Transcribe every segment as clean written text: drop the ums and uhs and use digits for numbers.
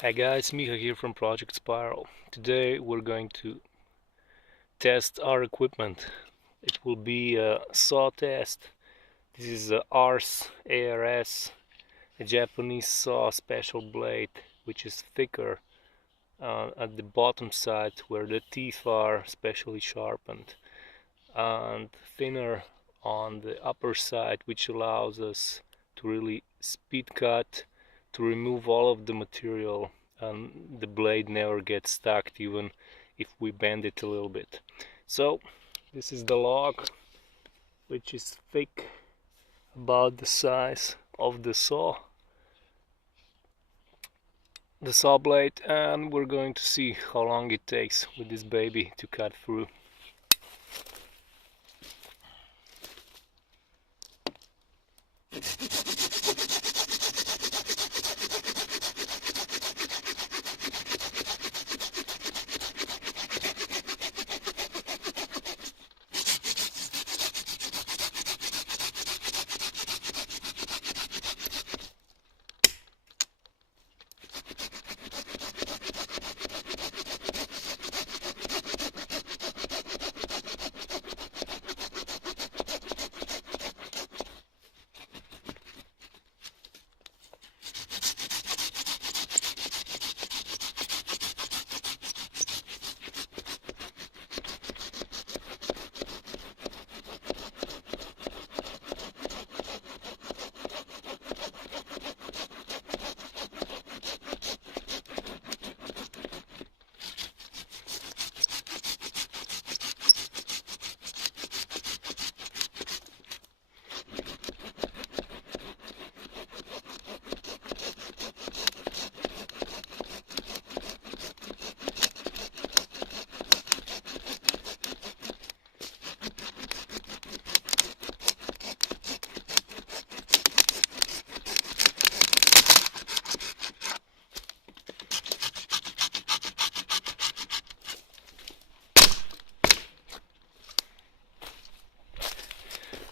Hi guys, Miha here from Project Spiral. Today we're going to test our equipment. It will be a saw test. This is a ARS, a Japanese saw special blade, which is thicker at the bottom side where the teeth are specially sharpened, and thinner on the upper side, which allows us to really speed cut, to remove all of the material, and the blade never gets stuck even if we bend it a little bit. So this is the log, which is thick, about the size of the saw blade, and we're going to see how long it takes with this baby to cut through.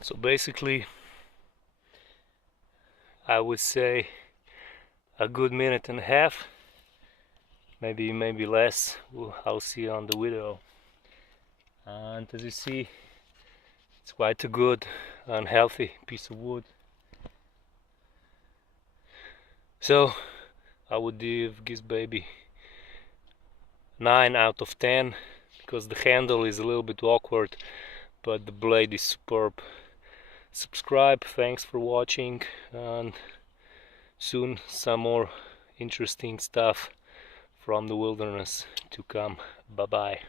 So basically, I would say a good minute and a half, maybe less. I'll see on the video. And as you see, it's quite a good and healthy piece of wood. So I would give this baby 9 out of 10 because the handle is a little bit awkward, but the blade is superb. Subscribe, thanks for watching, and soon some more interesting stuff from the wilderness to come. Bye bye.